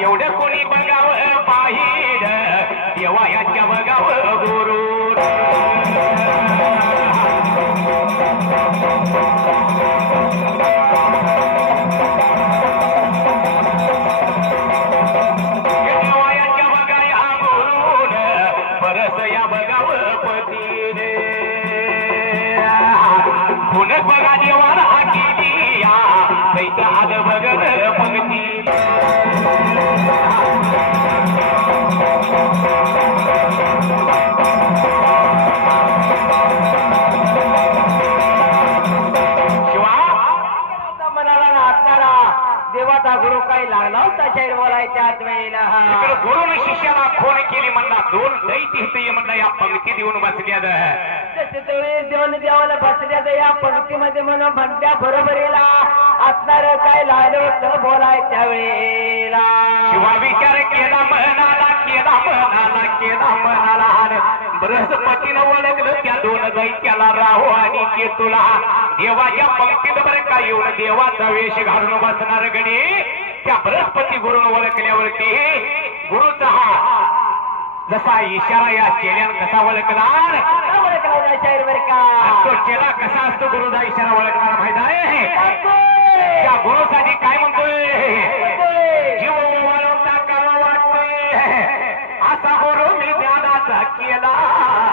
एवढे कोणी बघावं पाहिलं देवा यांच्या बघावं गुरु देवा यांच्या बघा या गुरुन परस या बघावं पतीने पुन्हा बघा देवाला केली या कैत आलं बघ पंक्ती देवाचा गुरु काही लागला होता शाहीर बोलायच्याच वेळेला गुरुने शिष्याला फोन केली म्हणला दोन दैती हित म्हणला या पंक्ती देऊन बसल्या देऊन देवाला बसल्या या पंक्तीमध्ये म्हणून म्हणत्या बरोबरीला असणार काय लागलं होतं बोलायच्या वेळेला शिवा विचार केला म्हणाला बृहस्पतीनं ओळखलं त्या दोन दैत्याला राहू आणि केतुला देवाच्या पंक्तीत बरं का येऊन देवाचा वेश घालून बसणार गणी त्या बृहस्पती गुरुन ओळखल्यावरती गुरुचा हा जसा इशारा या चेल्यान कसा ओळखणार शाहीर बर का तो चेला कसा असतो गुरुचा इशारा ओळखणारा माहित आहे त्या गुरुसाठी काय म्हणतोय जीव वाढवता का वाटतोय असा गुरु मी ज्ञानाचा केला